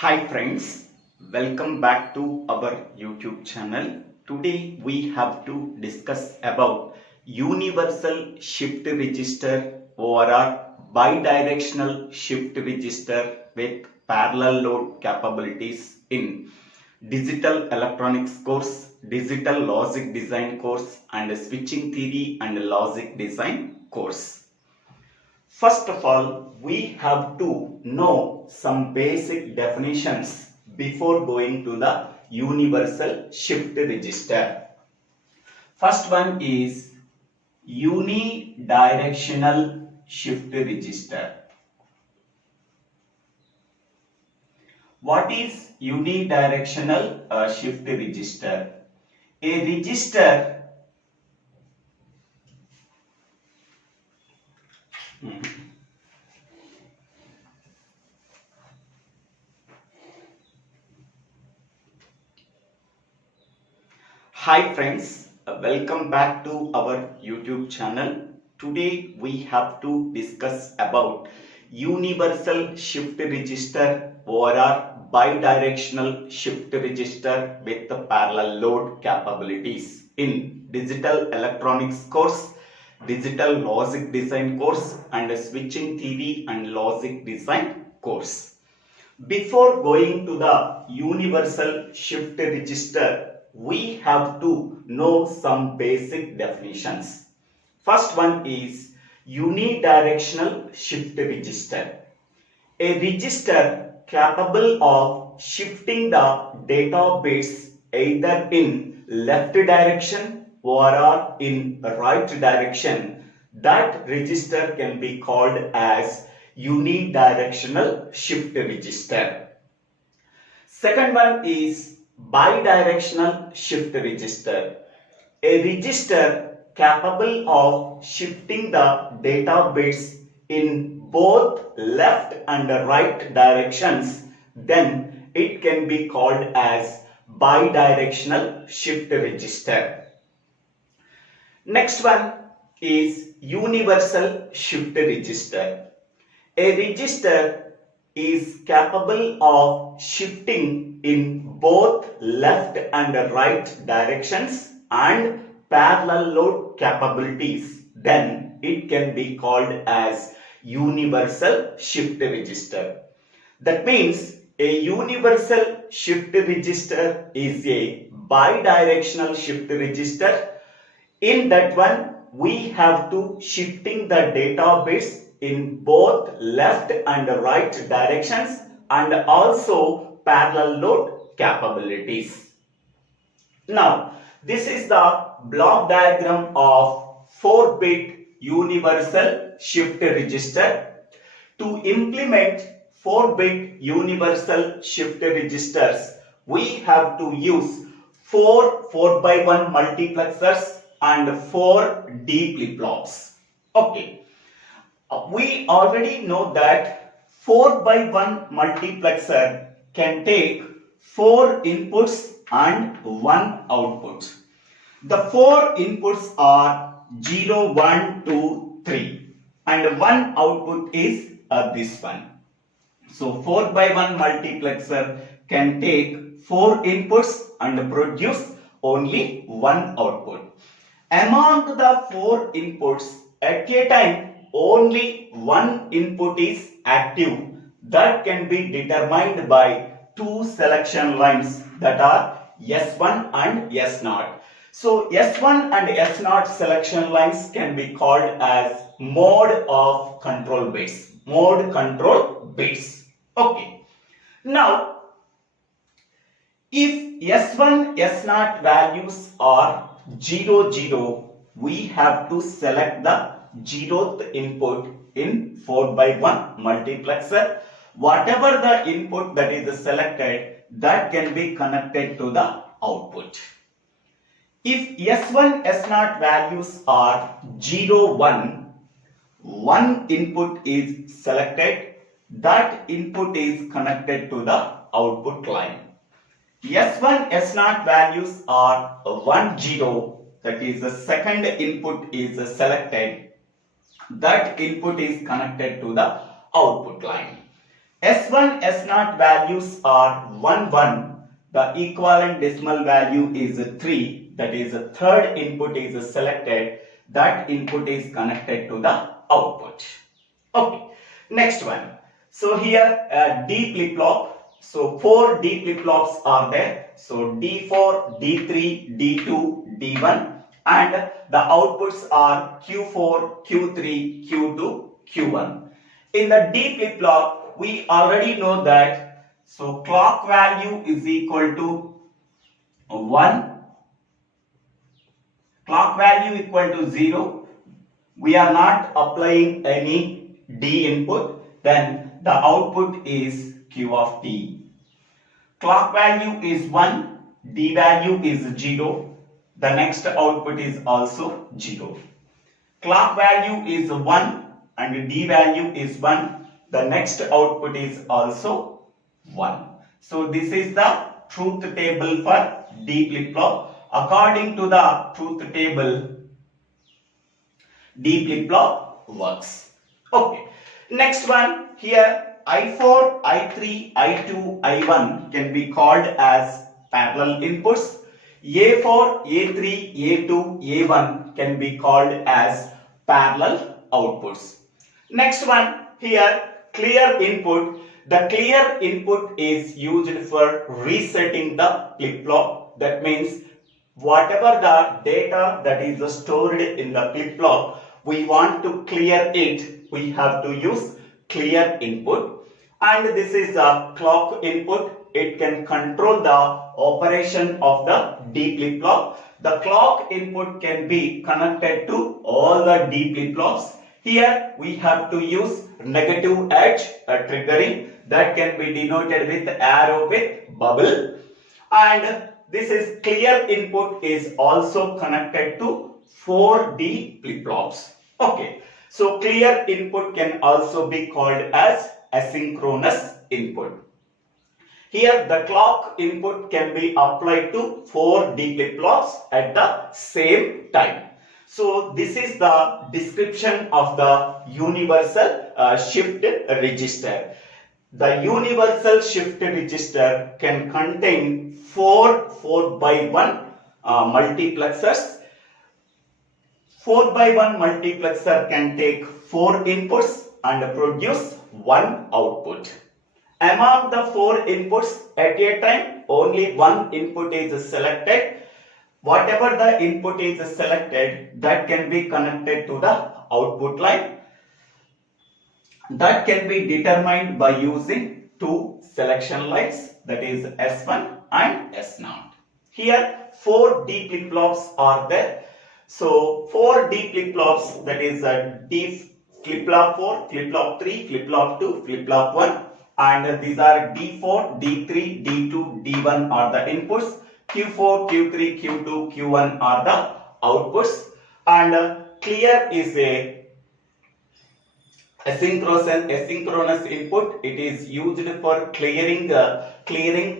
Hi friends, welcome back to our YouTube channel. Today we have to discuss about universal shift register or bidirectional shift register with parallel load capabilities in digital electronics course, digital logic design course and switching theory and logic design course. First of all, we have to know some basic definitions before going to the universal shift register. First one is unidirectional shift register. What is unidirectional shift register? A register Hi friends, welcome back to our YouTube channel. Today we have to discuss about universal shift register or bidirectional shift register with the parallel load capabilities in digital electronics course, digital logic design course and switching theory and logic design course. Before going to the universal shift register, we have to know some basic definitions. First one is unidirectional shift register. A register capable of shifting the data bits either in left direction or in right direction. That register can be called as unidirectional shift register. Second one is bidirectional shift register. A register capable of shifting the data bits in both left and right directions, then it can be called as bidirectional shift register. Next one is universal shift register. A register is capable of shifting in both left and right directions and parallel load capabilities, then it can be called as universal shift register. That means a universal shift register is a bidirectional shift register. In that one, we have to shifting the data bits in both left and right directions and also parallel load capabilities. Now, this is the block diagram of 4-bit universal shift register. To implement 4-bit universal shift registers, we have to use 4 4x1 multiplexers and 4 D flip-flops. Okay. We already know that 4x1 multiplexer can take 4 inputs and 1 output. The 4 inputs are 0, 1, 2, 3 and 1 output is this one. So 4x1 multiplexer can take 4 inputs and produce only 1 output. Among the 4 inputs, at a time only 1 input is active. That can be determined by 2 selection lines, that are S1 and S0. So S1 and S0 selection lines can be called as mode of control bits. Mode control bits. Okay. Now, if S1, S0 values are 0, 0, we have to select the 0th input in 4x1 multiplexer. Whatever the input that is selected, that can be connected to the output. If S1, S0 values are 0, 1, one input is selected, that input is connected to the output line. S1, S0 values are 1, 0, that is the second input is selected, that input is connected to the output line. S1, S0 values are 1, 1. The equivalent decimal value is 3. That is, the third input is selected. That input is connected to the output. Okay. Next one. So here D flip-flop. So 4 D flip-flops are there. So D4, D3, D2, D1. And the outputs are Q4, Q3, Q2, Q1. In the D flip-flop, we already know that so clock value is equal to 1, clock value equal to 0. We are not applying any D input, then the output is Q of T. Clock value is 1, D value is 0. The next output is also 0. Clock value is 1 and D value is 1. The next output is also 1. So this is the truth table for D flip-flop. According to the truth table, D flip-flop works. Okay. Next one, here I4, I3, I2, I1 can be called as parallel inputs. A4, A3, A2, A1 can be called as parallel outputs. Next one, here clear input. The clear input is used for resetting the flip-flop. That means whatever the data that is stored in the flip-flop, we want to clear it, we have to use clear input. And this is a clock input. It can control the operation of the D flip-flop. The clock input can be connected to all the D flip-flops. Here we have to use negative edge triggering, that can be denoted with arrow with bubble. And this is clear input is also connected to 4D flip-flops. Okay, so clear input can also be called as asynchronous input. Here the clock input can be applied to 4D flip-flops at the same time. So this is the description of the universal shift register. The universal shift register can contain 4 4x1 multiplexers. 4x1 multiplexer can take 4 inputs and produce 1 output. Among the 4 inputs at a time, only 1 input is selected. Whatever the input is selected, that can be connected to the output line. That can be determined by using 2 selection lines, that is S1 and S0. Here 4 D flip-flops are there. So 4 D flip-flops, that is D flip-flop 4, flip-flop 3, flip-flop 2, flip-flop 1, and these are D4, D3, D2, D1 are the inputs. Q4, Q3, Q2, Q1 are the outputs. And clear is a asynchronous input. It is used for clearing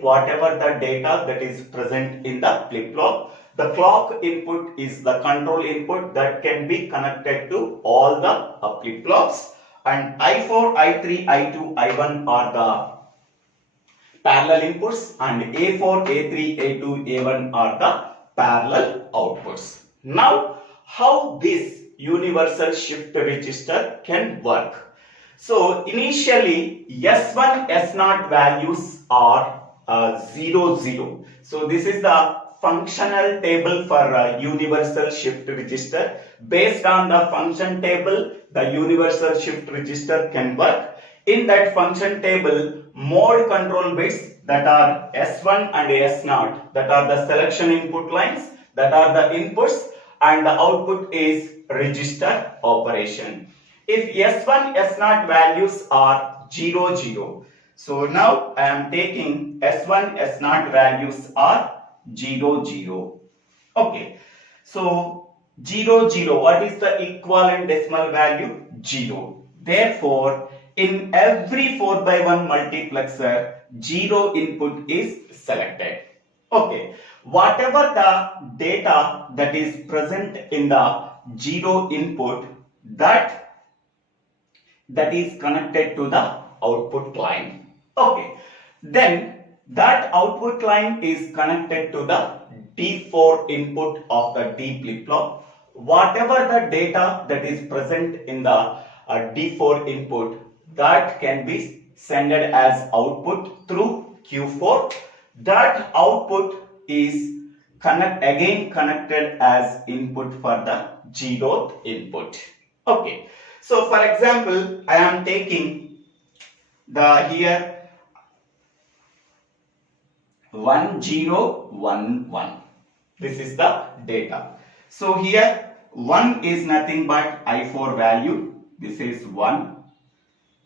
whatever the data that is present in the flip-flop. The clock input is the control input that can be connected to all the flip-flops. And I4, I3, I2, I1 are the parallel inputs, and A4, A3, A2, A1 are the parallel outputs. Now, how this universal shift register can work? So, initially S1, S0 values are 0, 0. So, this is the functional table for universal shift register. Based on the function table, the universal shift register can work. In that function table, mode control bits, that are S1 and S0, that are the selection input lines, that are the inputs, and the output is register operation. If S1, S0 values are 0, 0, so now I am taking S1, S0 values are 0, 0. Okay, so 0, 0, what is the equivalent decimal value? 0. Therefore, in every 4x1 multiplexer, 0 input is selected. Okay, whatever the data that is present in the 0 input, that is connected to the output line. Then that output line is connected to the D4 input of the D flip-flop. Whatever the data that is present in the D4 input, that can be sent as output through Q4. That output is again connected as input for the 0th input. Okay. So for example, I am taking the here 1011. This is the data. So here 1 is nothing but I4 value. This is 1.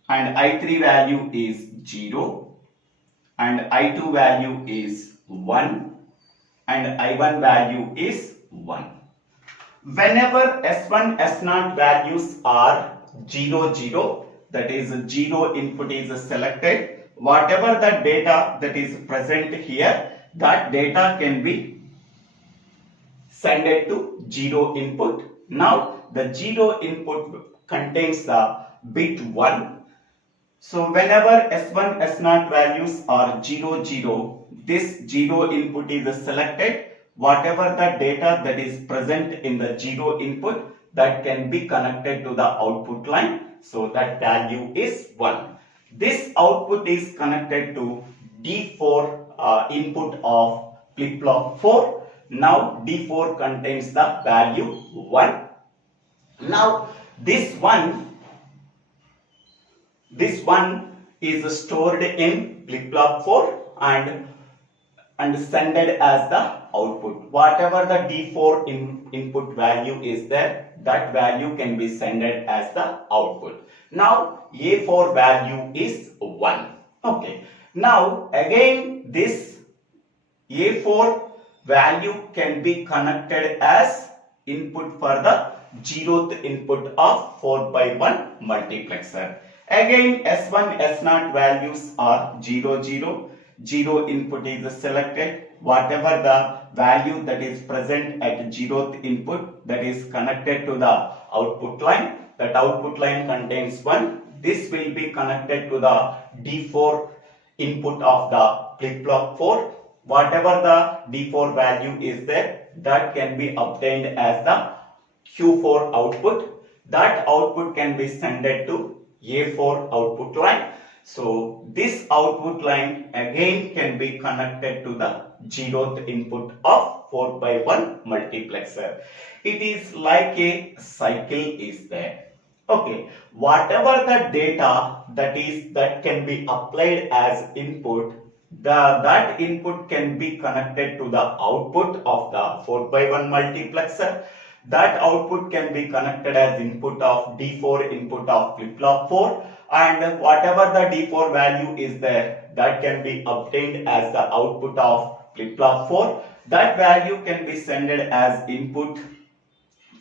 And I3 value is 0. And I2 value is 1. And I1 value is 1. Whenever S1, S0 values are 0, 0, that is 0 input is selected, whatever the data that is present here, that data can be sent to 0 input. Now the 0 input contains the bit 1. So whenever S1, S0 values are 0, 0, this 0 input is selected. Whatever the data that is present in the 0 input, that can be connected to the output line. So that value is 1. This output is connected to D4 input of flip-flop 4. Now D4 contains the value 1. Now this one is stored in flip-flop 4 and sent as the output. Whatever the D4 input value is there, that value can be sent as the output. Now A4 value is 1. Okay. Now again this A4 value can be connected as input for the 0th input of 4/1 multiplexer. Again S1, S0 values are 0, 0. 0 input is selected. Whatever the value that is present at 0th input, that is connected to the output line. That output line contains 1. This will be connected to the D4 input of the flip-flop 4. Whatever the D4 value is there, that can be obtained as the Q4 output. That output can be sent to A4 output line. So this output line again can be connected to the 0th input of 4/1 multiplexer. It is like a cycle is there. Okay, whatever the data that can be applied as input, that input can be connected to the output of the 4/1 multiplexer. That output can be connected as input of D4 input of flip-flop 4, and whatever the D4 value is there, that can be obtained as the output of flip-flop 4. That value can be sent as input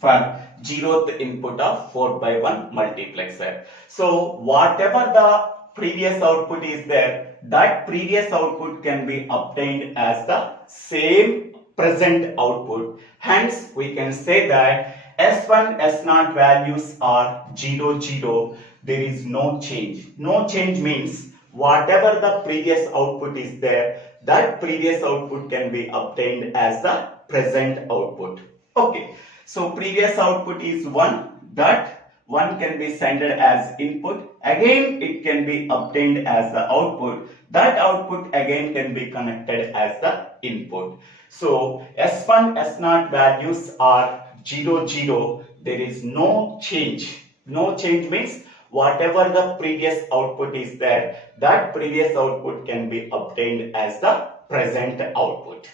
for 0th input of 4/1 multiplexer. So whatever the previous output is there, that previous output can be obtained as the same present output. Hence we can say that S1, S0 values are 0, 0. There is no change. No change means whatever the previous output is there, that previous output can be obtained as the present output. Okay. So previous output is 1. That 1 can be sent as input. Again it can be obtained as the output. That output again can be connected as the input. So S1, S0 values are 0, 0. There is no change. No change means whatever the previous output is there, that previous output can be obtained as the present output.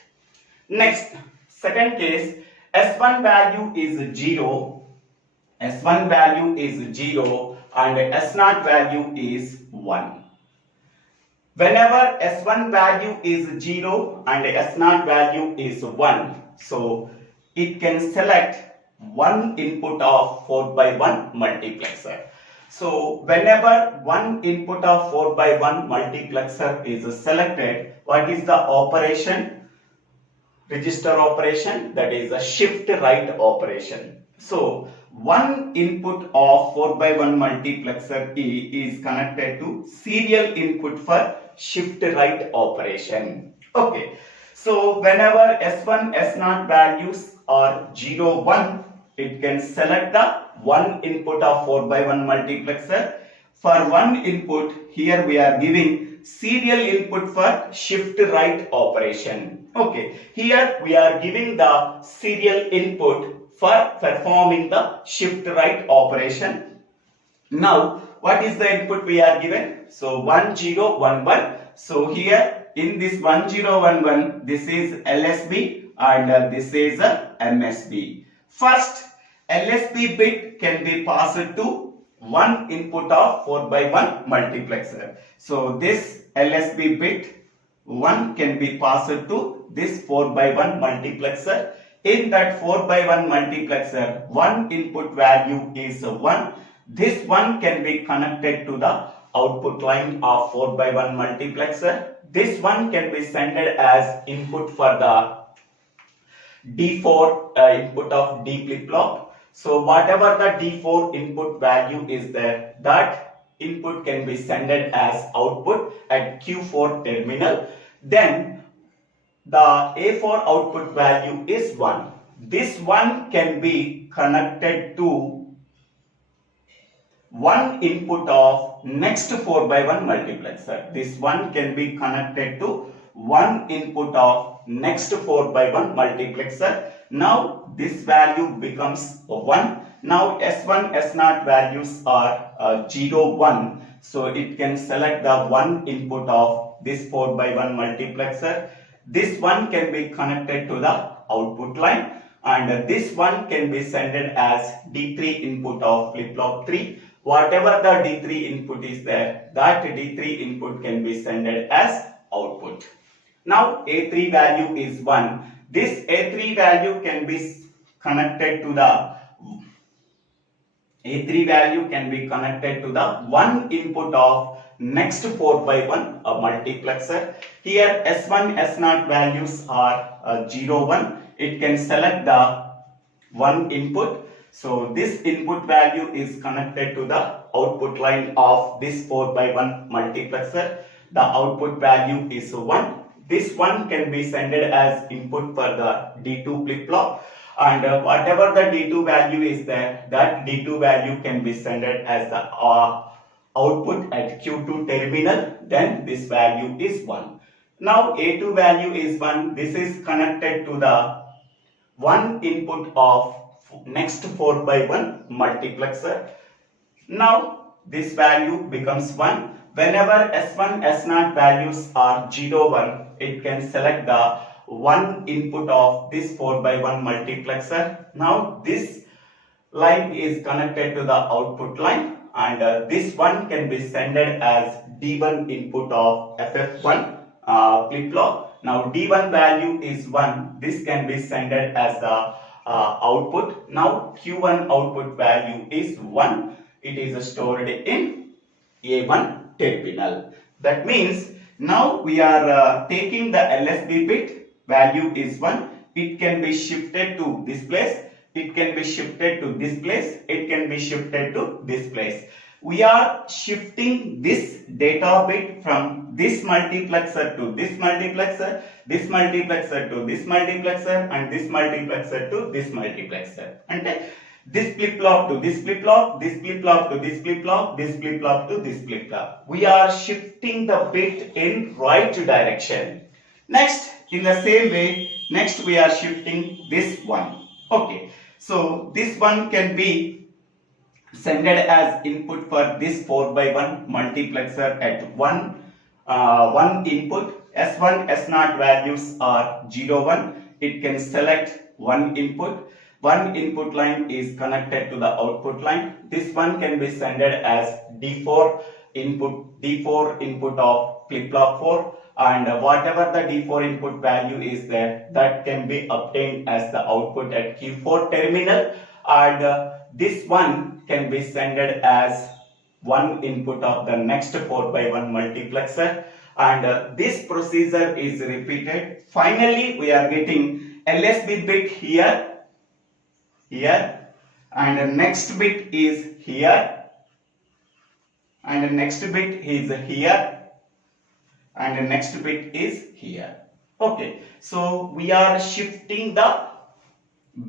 Next, second case, S1 value is 0. S1 value is 0 and S0 value is 1. Whenever S1 value is 0 and S0 value is 1, so it can select one input of 4/1 multiplexer. So whenever one input of 4/1 multiplexer is selected, what is the operation? Register operation, that is a shift right operation. So one input of 4 by 1 multiplexer is connected to serial input for shift right operation. Okay, so whenever S1, S0 values are 0, 1, it can select the one input of 4 by 1 multiplexer. For one input, here we are giving serial input for shift right operation. Okay, here we are giving the serial input for performing the shift right operation. Now, what is the input we are given? So 1 0 1 1. So here in this 1 0 1 1, this is LSB and this is MSB. First, LSB bit can be passed to one input of 4 by 1 multiplexer. So this LSB bit 1 can be passed to this 4 by 1 multiplexer. In that 4 by 1 multiplexer, one input value is 1. This 1 can be connected to the output line of 4 by 1 multiplexer. This 1 can be sent as input for the D4 input of D flip-flop. So whatever the D4 input value is there, that input can be sent as output at Q4 terminal. Then the A4 output value is 1. This 1 can be connected to one input of next 4 by 1 multiplexer. This 1 can be connected to one input of next 4 by 1 multiplexer. Now this value becomes 1. Now S1, S0 values are 0, 1. So it can select the one input of this 4 by 1 multiplexer. This one can be connected to the output line and this one can be sent as D3 input of flip-flop 3. Whatever the D3 input is there, that D3 input can be sent as output. Now A3 value is 1. This A3 value can be connected to the one input of next 4 by 1 multiplexer. Here S1, S0 values are 0, 1. It can select the one input. So this input value is connected to the output line of this 4 by 1 multiplexer. The output value is 1. This one can be sent as input for the D2 flip-flop and whatever the D2 value is there, that D2 value can be sent as the output at Q2 terminal. Then this value is 1. Now A2 value is 1. This is connected to the one input of next 4 by 1 multiplexer. Now this value becomes 1. Whenever S1, S0 values are 0, 1, it can select the one input of this 4 by 1 multiplexer. Now this line is connected to the output line and this one can be sent as D1 input of FF1 flip-flop. Now D1 value is 1. This can be sent as the output. Now Q1 output value is 1. It is stored in A1 terminal. That means now we are taking the LSB bit, value is 1. It can be shifted to this place. It can be shifted to this place. It can be shifted to this place. We are shifting this data bit from this multiplexer to this multiplexer, this multiplexer to this multiplexer, and this multiplexer to this multiplexer. And this flip-flop to this flip-flop, this flip-flop to this flip-flop, this flip-flop to this flip-flop. We are shifting the bit in right direction. Next, in the same way, next we are shifting this one. Okay, so this one can be sent as input for this 4 by 1 multiplexer at one input. S1, S0 values are 0, 1. It can select one input. One input line is connected to the output line. This one can be sent as D4 input of flip-flop 4, and whatever the D4 input value is there, that can be obtained as the output at Q4 terminal, and this one can be sent as one input of the next 4 by 1 multiplexer, and this procedure is repeated. Finally we are getting LSB bit here and the next bit is here, and the next bit is here, and the next bit is here. Okay, so we are shifting the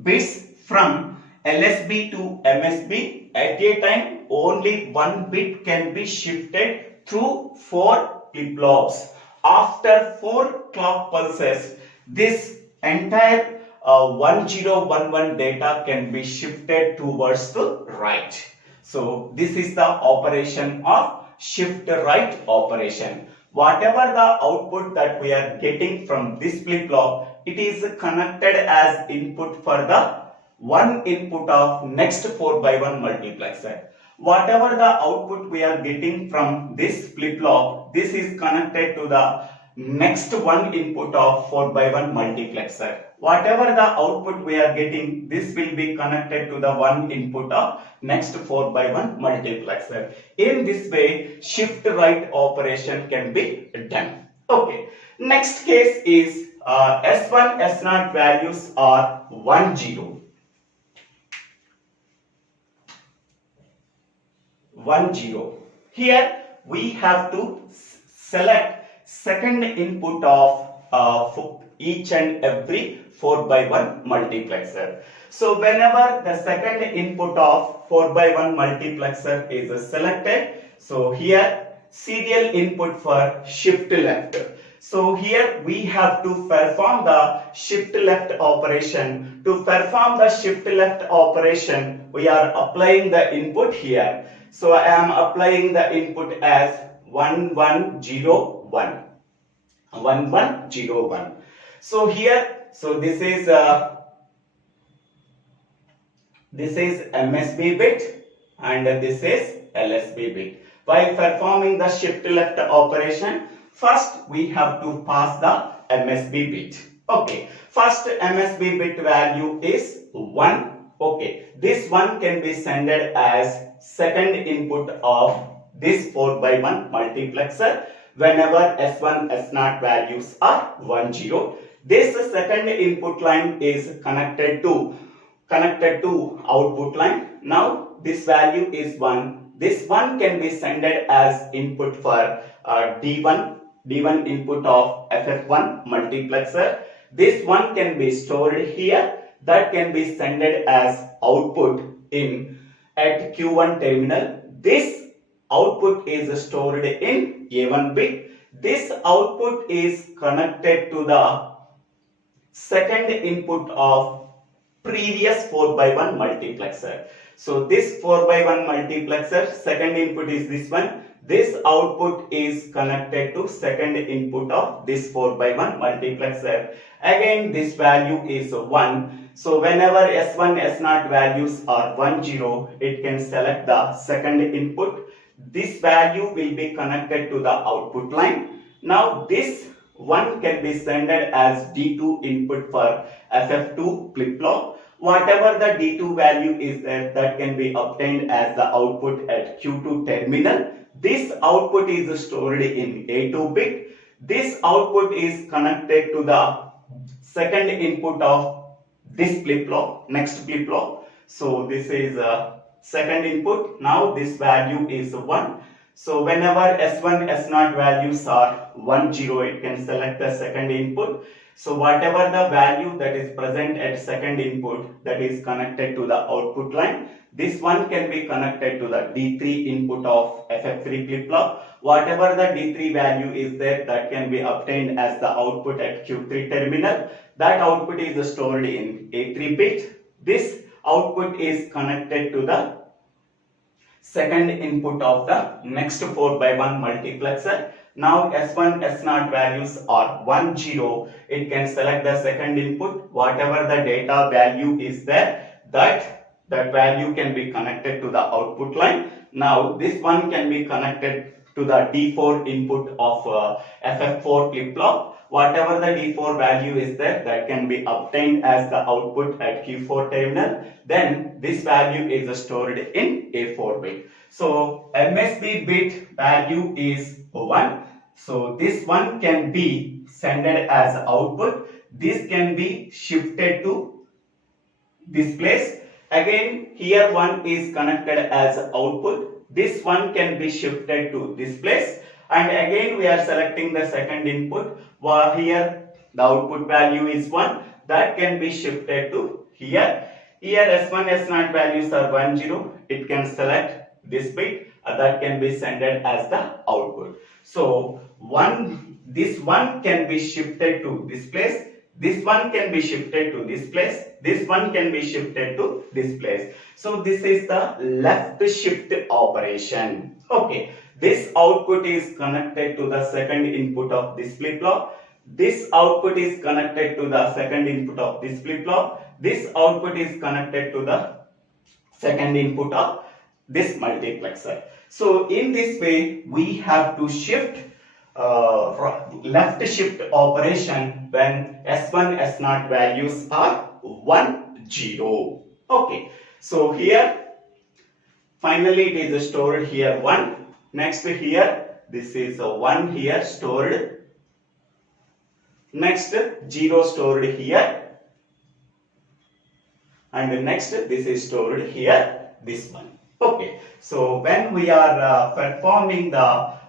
bits from LSB to MSB. At a time, only one bit can be shifted through 4 flip-flops. After 4 clock pulses, this entire 1011 data can be shifted towards the right. So this is the operation of shift right operation. Whatever the output that we are getting from this flip-flop, it is connected as input for the one input of next 4x1 multiplexer. Whatever the output we are getting from this flip-flop, this is connected to the next one input of 4x1 multiplexer. Whatever the output we are getting, this will be connected to the one input of next 4x1 multiplexer. In this way, shift right operation can be done. Okay. Next case is S1, S0 values are 1, 0. 1, 0. Here we have to select second input of each and every 4x1 multiplexer. So whenever the second input of 4x1 multiplexer is selected, so here serial input for shift left. So here we have to perform the shift left operation. To perform the shift left operation, we are applying the input here. So I am applying the input as 1101. 1101. So here, so this is MSB bit and this is LSB bit. While performing the shift left operation, first we have to pass the MSB bit. Okay, first MSB bit value is 1. Okay, this 1 can be sent as second input of this 4x1 multiplexer whenever S1, S0 values are 1, 0. This second input line is connected to output line. Now this value is 1. This 1 can be sent as input for D1 input of FF1 multiplexer. This 1 can be stored here. That can be sent as output at Q1 terminal. This output is stored in A1 bit. This output is connected to the second input of previous 4x1 multiplexer. So this 4x1 multiplexer, second input is this one. This output is connected to second input of this 4x1 multiplexer. Again, this value is 1. So whenever S1, S0 values are 1, 0, it can select the second input. This value will be connected to the output line. Now this 1 can be sent as D2 input for FF2 flip-flop. Whatever the D2 value is there, that can be obtained as the output at Q2 terminal. This output is stored in A2 bit. This output is connected to the second input of this flip-flop, next flip-flop. So this is second input. Now this value is 1. So whenever S1, S0 values are 1, 0, it can select the second input. So whatever the value that is present at second input, that is connected to the output line. This one can be connected to the D3 input of FF3 flip-flop. Whatever the D3 value is there, that can be obtained as the output at Q3 terminal. That output is stored in A3 bit. This output is connected to the second input of the next 4x1 multiplexer. Now S1, S0 values are 1, 0. It can select the second input. Whatever the data value is there, that value can be connected to the output line. Now this one can be connected to the D4 input of FF4 flip-flop. Whatever the D4 value is there, that can be obtained as the output at Q4 terminal. Then this value is stored in A4 bit. So MSB bit value is 1. So this one can be sent as output. This can be shifted to this place. Again, here one is connected as output. This one can be shifted to this place. And again, we are selecting the second input. Here, the output value is 1. That can be shifted to here. Here, S1, S0 values are 1, 0. It can select this bit. That can be sent as the output. So, this one can be shifted to this place. This one can be shifted to this place. This one can be shifted to this place. So this is the left shift operation. Okay. This output is connected to the second input of this flip-flop. This output is connected to the second input of this flip-flop. This output is connected to the second input of this multiplexer. So in this way, we have to shift left shift operation when S1, S0 values are 1, 0. Okay. So here, finally it is stored here 1. Next here, this is a 1 here stored. Next 0 stored here. And next this is stored here, this one. Okay. So when we are performing the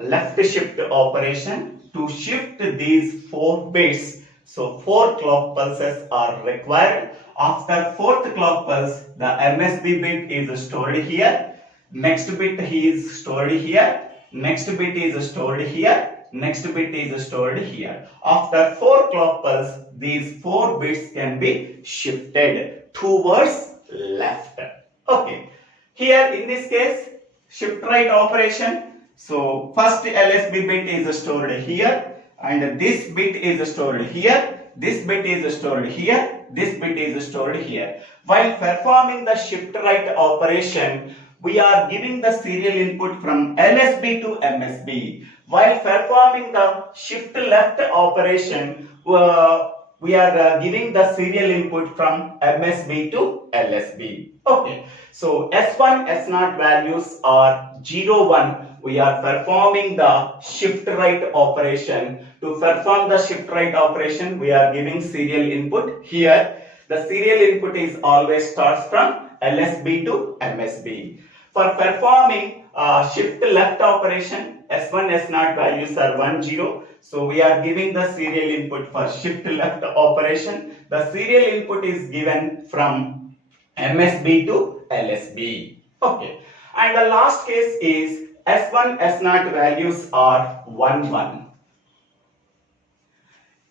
left shift operation to shift these 4 bits, so 4 clock pulses are required. After 4th clock pulse, the MSB bit is stored here. Next bit is stored here. Next bit is stored here. Next bit is stored here. After 4 clock pulse, these 4 bits can be shifted towards left. Okay. Here in this case, shift right operation. So first LSB bit is stored here, and this bit is stored here. This bit is stored here. This bit is stored here. While performing the shift right operation, we are giving the serial input from LSB to MSB. While performing the shift left operation, we are giving the serial input from MSB to LSB. Okay. So S1, S0 values are 0, 1. We are performing the shift right operation. To perform the shift right operation, we are giving serial input. Here, the serial input is always starts from LSB to MSB. For performing shift left operation, S1, S0 values are 1, 0. So we are giving the serial input for shift left operation. The serial input is given from MSB to LSB. Okay. And the last case is S1, S0 values are 1, 1.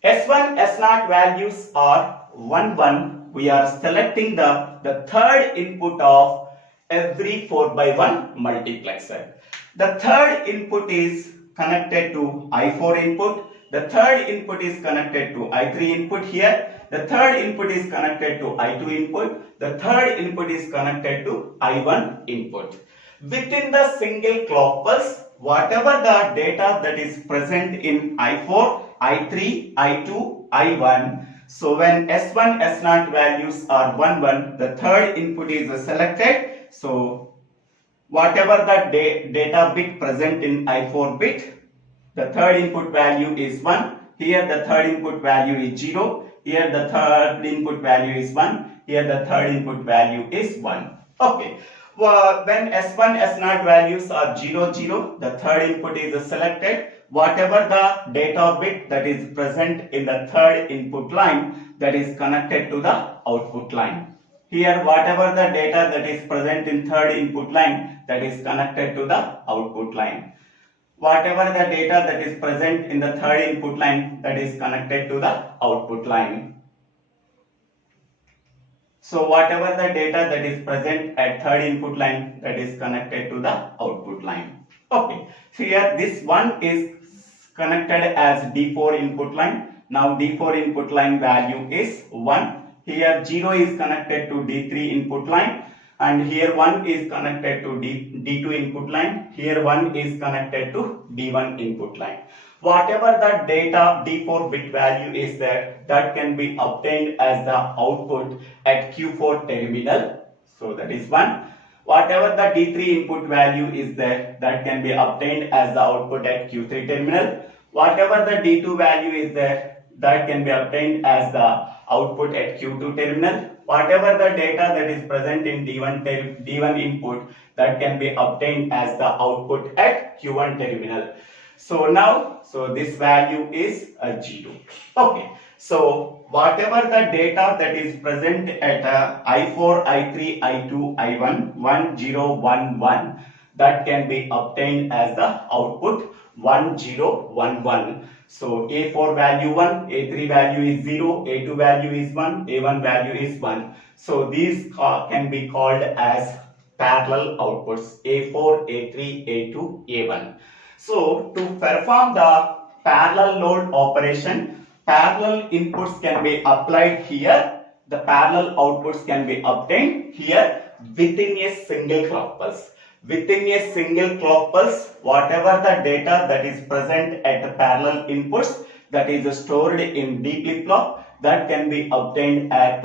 S1, S0 values are 1, 1. We are selecting the third input of every 4x1 multiplexer. The third input is connected to I4 input. The third input is connected to I3 input here. The third input is connected to I2 input. The third input is connected to I1 input. Within the single clock pulse, whatever the data that is present in I4, I3, I2, I1. So when S1, S0 values are 1, 1, the third input is selected. So whatever the data bit present in I4 bit, the third input value is 1. Here the third input value is 0. Here the third input value is 1. Here the third input value is 1. Okay. When S1, S0 values are 0, 0, the third input is selected. Whatever the data bit that is present in the third input line, that is connected to the output line. Here, whatever the data that is present in third input line, that is connected to the output line. Whatever the data that is present in the third input line, that is connected to the output line. So whatever the data that is present at third input line, that is connected to the output line. Okay. So here this one is connected as D4 input line. Now D4 input line value is 1. Here 0 is connected to D3 input line, and here 1 is connected to D2 input line. Here 1 is connected to D1 input line. Whatever the data D4 bit value is there, that can be obtained as the output at Q4 terminal. So that is 1. Whatever the D3 input value is there, that can be obtained as the output at Q3 terminal. Whatever the D2 value is there, that can be obtained as the output at Q2 terminal. Whatever the data that is present in D1 input, that can be obtained as the output at Q1 terminal. So now, this value is 0. Okay. So whatever the data that is present at I4, I3, I2, I1, 1, 0, 1, 1, that can be obtained as the output 1, 0, 1, 1. So A4 value 1, A3 value is 0, A2 value is 1, A1 value is 1. So these can be called as parallel outputs A4, A3, A2, A1. So to perform the parallel load operation, parallel inputs can be applied here. The parallel outputs can be obtained here within a single clock pulse. Within a single clock pulse, whatever the data that is present at the parallel inputs that is stored in D flip-flop, that can be obtained as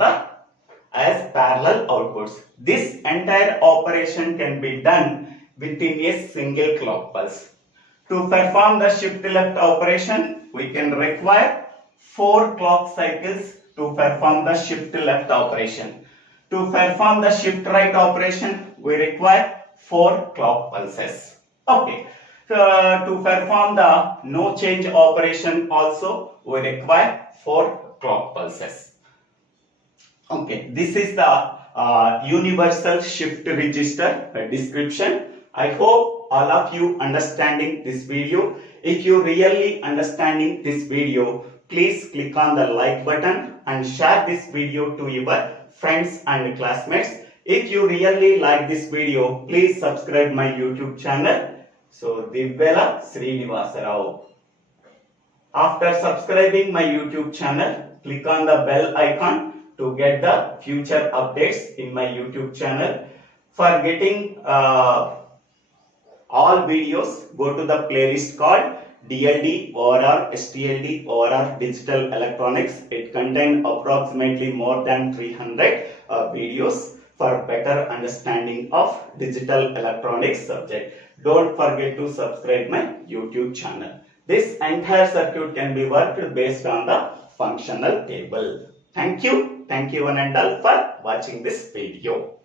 parallel outputs. This entire operation can be done within a single clock pulse. To perform the shift left operation, we can require 4 clock cycles to perform the shift left operation. To perform the shift right operation, we require 4 clock pulses. Okay. To perform the no change operation also, we require 4 clock pulses. Okay. This is the universal shift register description. I hope all of you understanding this video. If you really understanding this video, please click on the like button and share this video to your friends and classmates. If you really like this video, please subscribe my YouTube channel. So DIVVELA SRINIVASA. After subscribing my YouTube channel, click on the bell icon to get the future updates in my YouTube channel. For getting all videos, go to the playlist called DLD, ORR, STLD, ORR, Digital Electronics. It contains approximately more than 300 videos for better understanding of digital electronics subject. Don't forget to subscribe my YouTube channel. This entire circuit can be worked based on the functional table. Thank you one and all for watching this video.